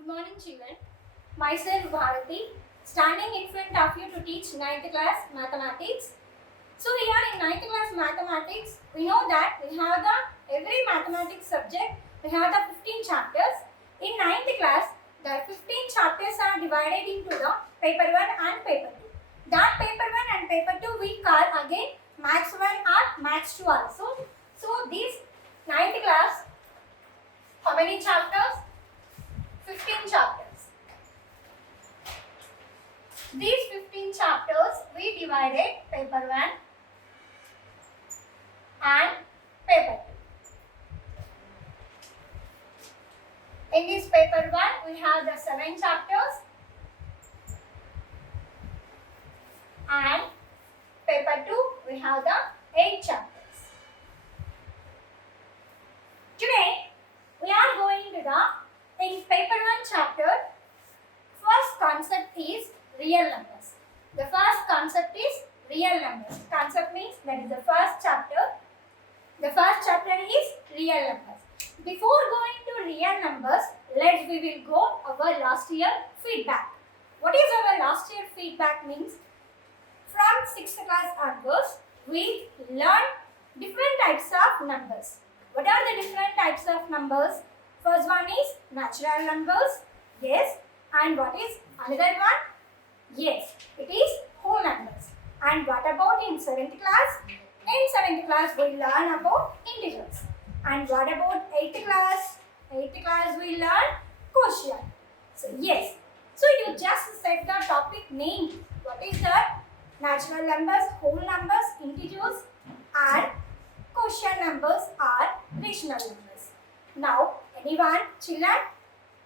Good morning, children. Myself Bharathi, standing in front of you to teach 9th class mathematics. So here in 9th class mathematics, we know that we have every mathematics subject, we have the 15 chapters. In 9th class, the 15 chapters are divided into the paper 1 and paper 2. That paper 1 and paper 2 we call again maths 1 or maths 2 also. So this 9th class, how many chapters? 15 chapters. These 15 chapters we divided paper 1 and paper 2. In this paper 1 we have the 7 chapters and paper 2 we have the 8 chapters. Today we are going to in paper 1 chapter, first concept is real numbers. The first concept is real numbers. Concept means that is the first chapter. The first chapter is real numbers. Before going to real numbers, we will go our last year feedback. What is our last year feedback means? From 6th class onwards, we learn different types of numbers. What are the different types of numbers? First one is natural numbers. Yes. And what is another one? Yes. It is whole numbers. And what about in 7th class? In 7th class we learn about integers. And what about 8th class? 8th class we learn quotient. So yes. So you just set the topic name. What is that? Natural numbers, whole numbers, integers, and quotient numbers are rational numbers. Now, anyone, children,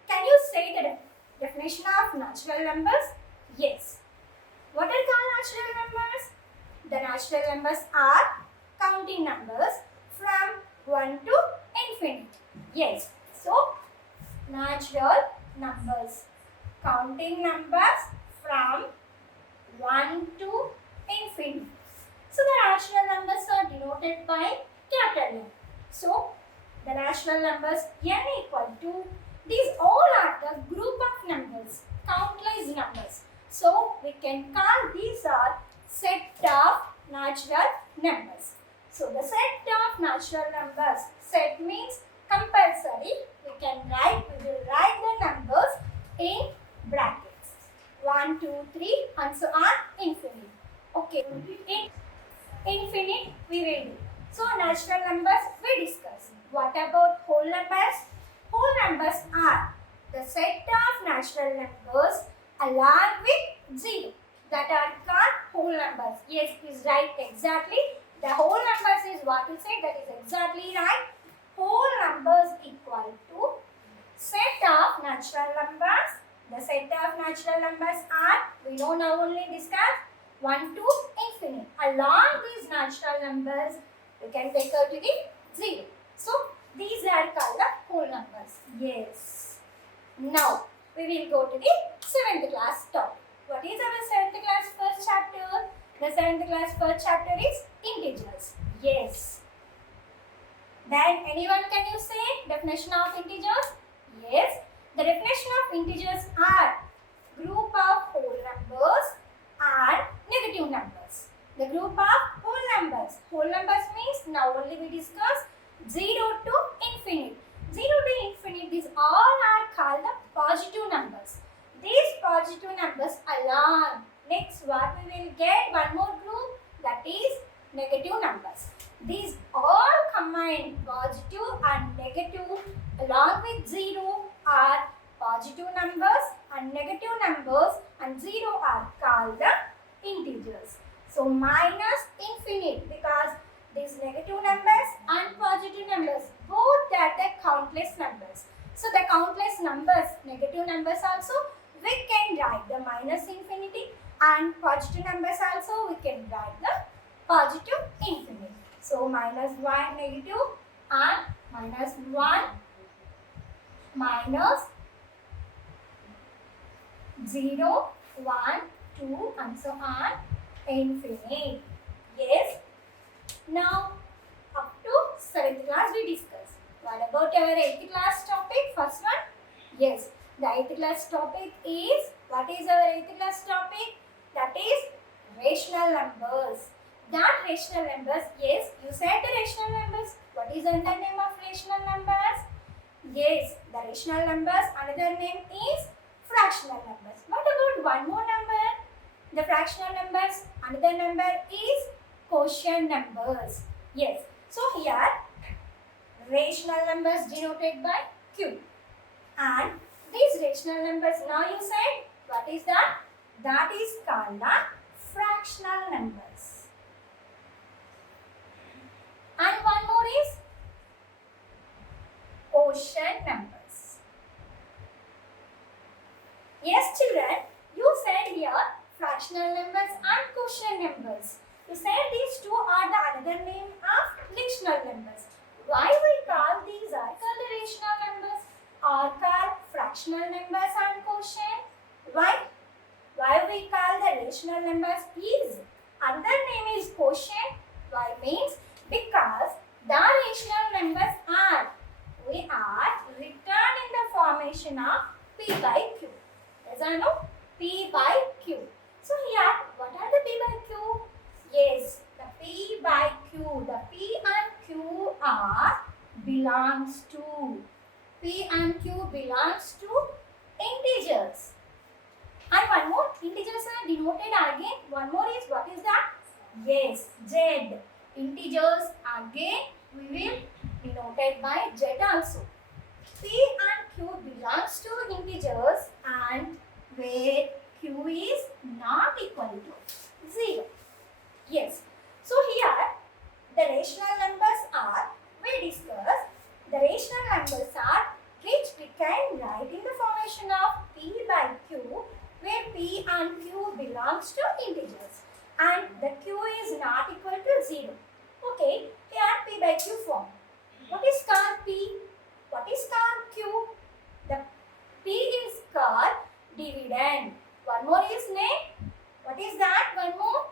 can you say the definition of natural numbers? Yes. What are called natural numbers? The natural numbers are counting numbers from 1 to infinity. Yes. So, natural numbers, counting numbers from 1 to infinity. So, the natural numbers are denoted by capital N. So, the natural numbers n equal to, these all are the group of numbers, countless numbers. So, we can call these are set of natural numbers. So, the set of natural numbers, set means compulsory. We will write the numbers in brackets. 1, 2, 3 and so on infinite. Okay, in infinite we will do. So, natural numbers we discuss. What about whole numbers? Whole numbers are the set of natural numbers along with 0 that are called whole numbers. Yes, is right exactly. The whole numbers is what you say, that is exactly right. Whole numbers equal to set of natural numbers. The set of natural numbers are, we know now only discussed, 1 to infinite. Along these natural numbers, we can take out to the 0. So, these are called the whole numbers. Yes. Now, we will go to the 7th class topic. What is our 7th class first chapter? The 7th class first chapter is integers. Yes. Then, anyone can you say definition of integers? Yes. The definition of integers are group of whole numbers and negative numbers. The group of whole numbers. Whole numbers means now only we discuss 0 to infinite. 0 to infinite, these all are called the positive numbers. These positive numbers along. Next, what we will get one more group, that is negative numbers. These all combined, positive and negative along with 0 are positive numbers and negative numbers, and 0 are called the integers. So, minus infinite, because these negative numbers and positive numbers, both are the countless numbers. So, the countless numbers, negative numbers also, we can write the minus infinity, and positive numbers also, we can write the positive infinity. So, minus 1 negative and minus 1 minus 0, 1, 2 and so on infinite. Yes. Now, up to 7th class we discuss. What about our 8th class topic? First one? Yes. The The 8th class topic is, what is our 8th class topic? That is rational numbers. That rational numbers, yes, you said the rational numbers. What is another name of rational numbers? Yes, the rational numbers, another name is fractional numbers. What about one more number? The fractional numbers, another number is quotient numbers. Yes, so here rational numbers denoted by Q. And these rational numbers, now you said, what is that? That is called the fractional numbers. And one more is quotient numbers. Yes, children, you said here fractional numbers and quotient numbers. You said these two are the another name of rational numbers. Why we call these are called the rational numbers or called fractional numbers and quotient? Why? Why we call the rational numbers is other name is quotient? Why means because the rational numbers are written in the formation of P by Q. Yes or no? P by Q. So here, what are the P by Q? Yes, the P by Q. The P and Q are belongs to. P and Q belongs to integers. And one more, integers are denoted again. One more is, what is that? Yes, Z. Integers again we will denoted by Z also. P and Q belongs to integers and where Q is not equal to 0. Yes. So here the rational numbers are, we discussed, the rational numbers are which we can write in the formation of P by Q where P and Q belongs to integers and the Q is not equal to 0. Okay, here P by Q form. What is called P? What is called Q? The P is called dividend. One more is name. What is that? One more.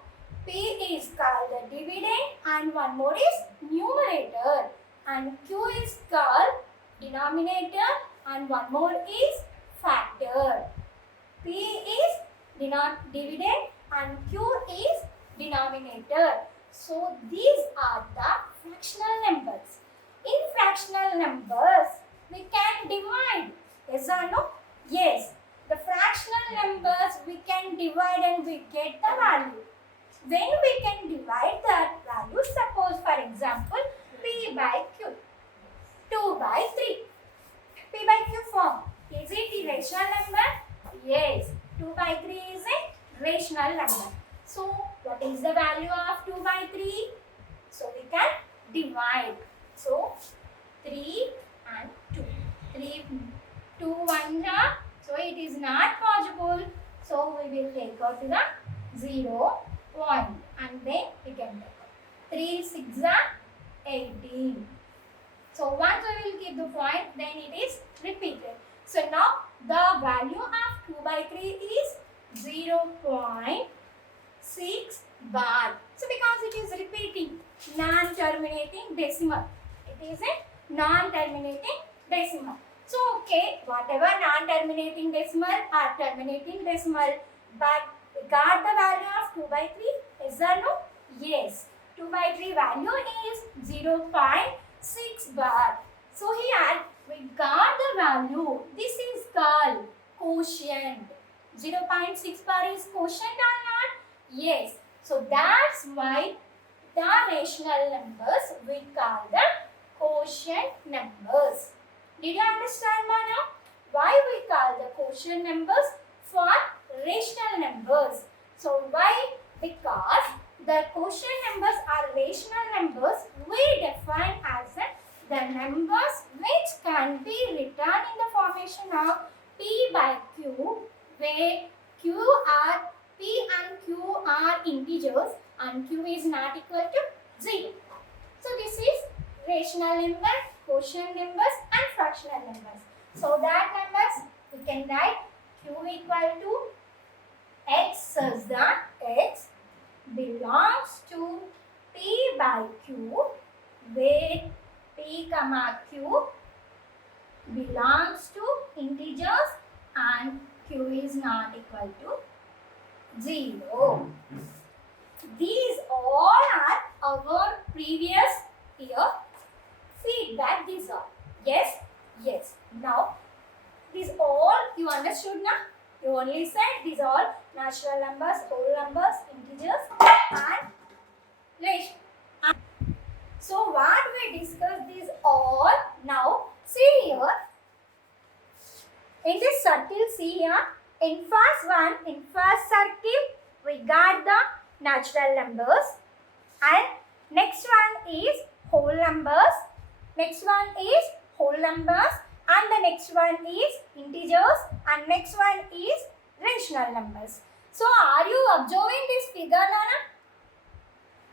P is called the dividend and one more is numerator. And Q is called denominator and one more is factor. P is dividend and Q is denominator. So these are the fractional numbers. In fractional numbers, we can divide. Yes or no? Yes. The fractional numbers we can divide and we get the value. When we can divide that value, suppose for example, P by Q, 2 by 3. P by Q form. Is it a rational number? Yes. 2 by 3 is a rational number. So, what is the value of 2 by 3? So, we can divide. So, 3 and 2. 3, 2, 1, so it is not possible. So, we will take out the 0 point and then we can take out. 3, 6, 18. So, once we will keep the point, then it is repeated. So, now the value of 2 by 3 is 0.6 bar. So, because it is repeating, non-terminating decimal. It is a non-terminating decimal. So, okay, whatever non-terminating decimal or terminating decimal, but we got the value of 2 by 3. Yes or no? Yes. 2 by 3 value is 0.6 bar. So, here we got the value. This is called quotient. 0.6 bar is quotient or not? Yes. So, that's why the rational numbers we call the quotient numbers. Did you understand now? Why we call the quotient numbers for rational numbers? So, why? Because the quotient numbers are rational numbers we define as the numbers which can be written in the formation of P by Q, where P and Q are integers and Q is not equal to 0. So, this is rational numbers, quotient numbers and fractional numbers. So, that numbers we can write Q equal to X such that X belongs to P by Q, where P comma Q belongs to integers and q is not equal to 0. These all are our previous year feedback. These are. Yes? Yes. Now, these all you understood now? You only said these all natural numbers, whole numbers, integers and ratio. So what we discussed these all now. See here. In this circle, see here. In first circle, we got the natural numbers. And next one is whole numbers. Next one is whole numbers. And the next one is integers. And next one is rational numbers. So, are you observing this figure, Nana?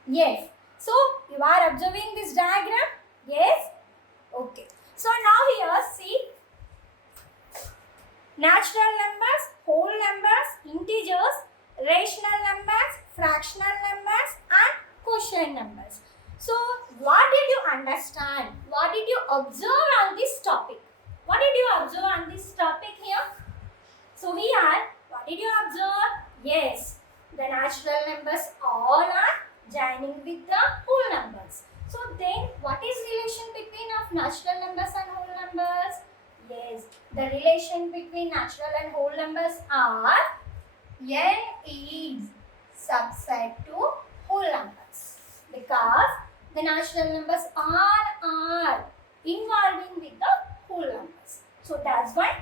Yes. So, you are observing this diagram? Yes? Okay. So, now here see natural numbers, whole numbers, integers, rational numbers, fractional numbers and quotient numbers. So, what did you understand? What did you observe on this topic? What did you observe on this topic here? So, here, what did you observe? Yes, the natural numbers all are joining with the whole numbers. So, then what is relation between of natural numbers and whole numbers? Yes, the relation between natural and whole numbers are n is subset to whole numbers because the natural numbers are involving with the whole numbers. So that's why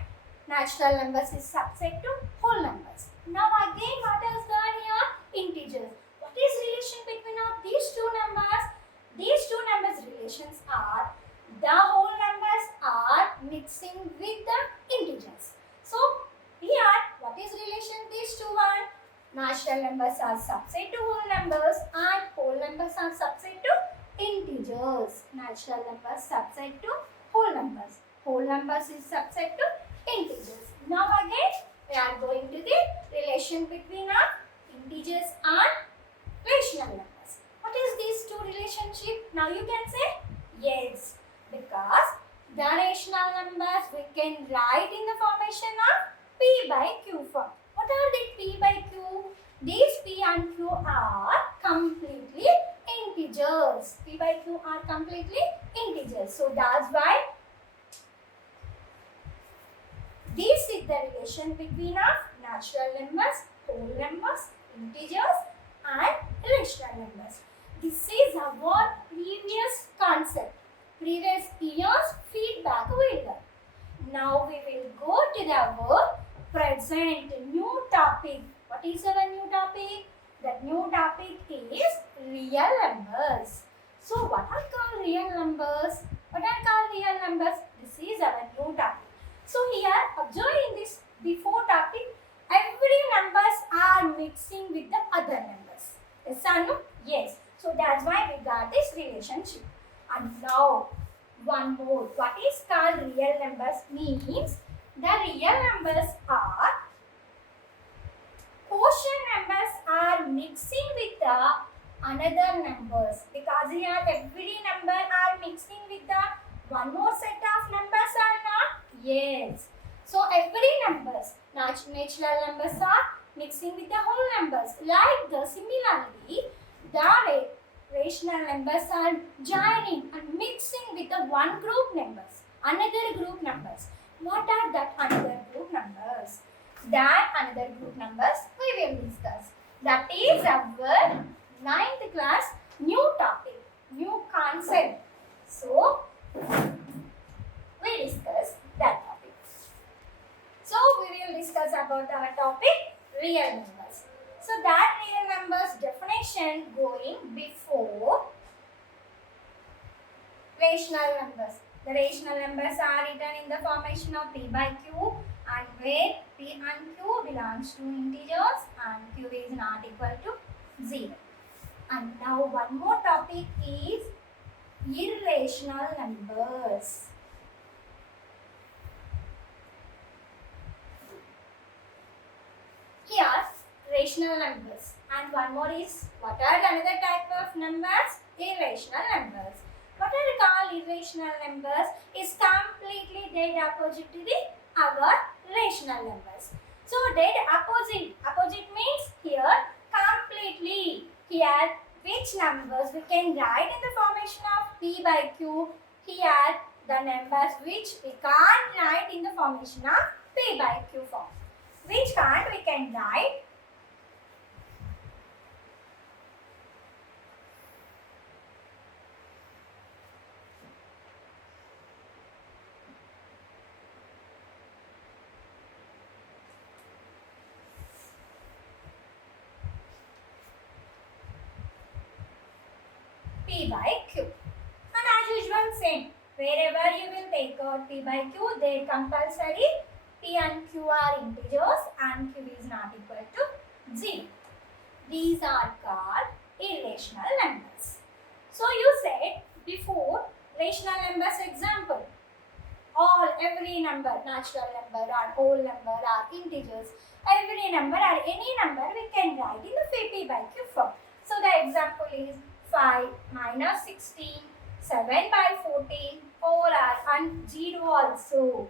natural numbers is subset to whole numbers. Now again what is done here? Integers. What is relation between of these two numbers? These two numbers relations are the whole numbers are mixing with the integers. So here what is relation these two are? Natural numbers are subset to whole numbers and whole numbers are subset to integers. Natural numbers subset to whole numbers. Whole numbers is subset to integers. Now again we are going to the relation between our integers and rational numbers. What is these two relationship? Now you can say yes, because the rational numbers we can write in the formation of P by Q form. What are the P by Q? These P and Q are completely integers. P by Q are completely integers. So that's why this is the relation between of natural numbers, whole numbers, integers and rational numbers. This is our previous concept. Previous year's feedback we learned. Now we will go to our present new topic. What is our new topic? The new topic is real numbers. So what are called real numbers? What are called real numbers? This is our new topic. So here observing this before topic, every numbers are mixing with the other numbers. Yes or no? Yes. So that's why we got this relationship. And now one more. What is called real numbers means the real numbers are quotient numbers are mixing with the another numbers, because here every number are mixing with the one more set of numbers or not? Yes. So every numbers, natural numbers are mixing with the whole numbers. Like the similarly, the rational numbers are joining and mixing with the one group numbers, another group numbers. What are that another group numbers? That another group numbers we will discuss. That is our 9th class new topic, new concept. So we discuss that topic. So we will discuss about our topic real numbers. So that real numbers definition going before rational numbers. The rational numbers are written in the formation of P by Q, and where P and Q belongs to integers and Q is not equal to 0. And now one more topic is irrational numbers. Here rational numbers, and one more is what are another type of numbers? Irrational numbers. What are called irrational numbers is completely dead opposite to the our rational numbers. So did opposite. Opposite means here completely. Here which numbers we can write in the formation of P by Q. Here the numbers which we can't write in the formation of P by Q form. Which can't we can write P by Q. And as usual same. Wherever you will take out P by Q, they compulsory P and Q are integers and Q is not equal to 0. These are called irrational numbers. So you said before rational numbers example. Every number, natural number or whole number or integers, every number or any number we can write in the P by Q form. So the example is 5 minus 16, 7 by 14, 4 are and 0 also.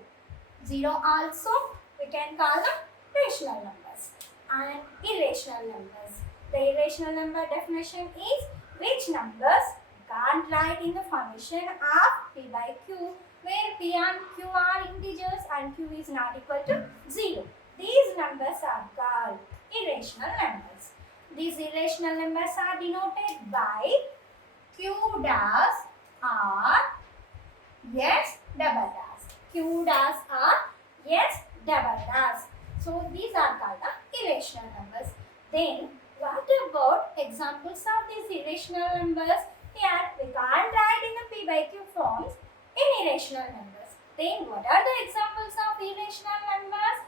0 also we can call them rational numbers and irrational numbers. The irrational number definition is which numbers can't write in the formation of P by Q where P and Q are integers and Q is not equal to 0. These numbers are called irrational numbers. These irrational numbers are denoted by Q dash or S double dash. Q dash or S double dash. So these are called the irrational numbers. Then what about examples of these irrational numbers? Here we can't write in the P by Q forms in irrational numbers. Then what are the examples of irrational numbers?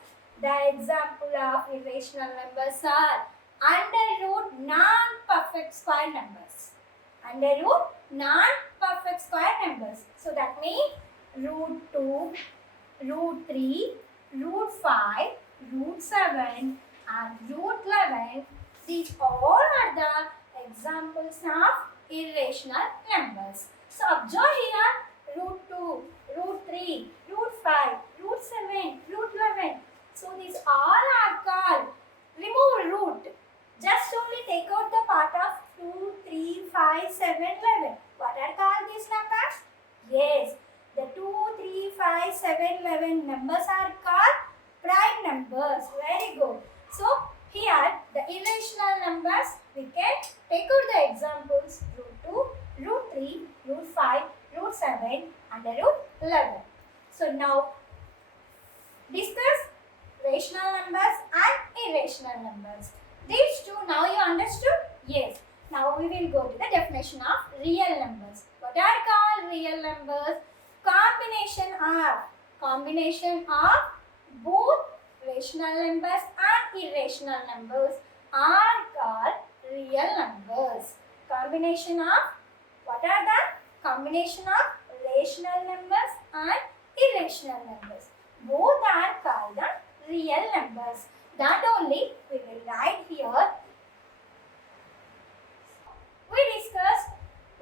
The example of irrational numbers are under root non-perfect square numbers. Under root non-perfect square numbers. So that means root 2, root 3, root 5, root 7 and root 11. These all are the examples of irrational numbers. So observe here root 2, root 3, root 5, root 7, root 11. So these all are called remove root. Just only take out the part of 2, 3, 5, 7, 11. What are called these numbers? Yes, the 2, 3, 5, 7, 11 numbers are called prime numbers. Very good. So here the irrational numbers we can take out the examples root 2, root 3, root 5, root 7 and root 11. So now discuss rational numbers and irrational numbers. These two now you understood? Yes. Now we will go to the definition of real numbers. What are called real numbers? Combination of both rational numbers and irrational numbers are called real numbers. Combination of what are the? Combination of rational numbers and irrational numbers. Both are called the real numbers. That only we will write here. We discussed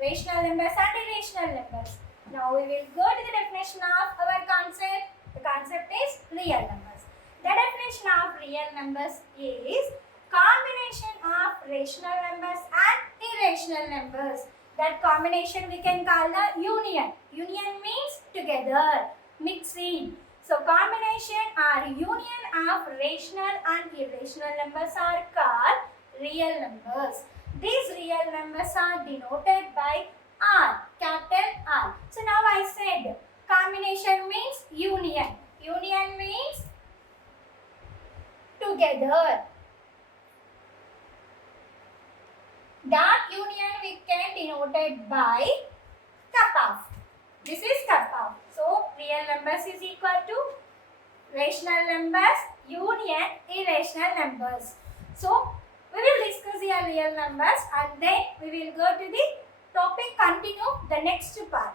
rational numbers and irrational numbers. Now we will go to the definition of our concept. The concept is real numbers. The definition of real numbers is combination of rational numbers and irrational numbers. That combination we can call the union. Union means together, mixing. So combination or union of rational and irrational numbers are called real numbers. These real numbers are denoted by R, capital R. So now I said combination means union. Union means together. That union we can denoted by kappa. This is kappa. So real numbers is equal to rational numbers union irrational numbers. So we will discuss here real numbers and then we will go to the topic continue the next part.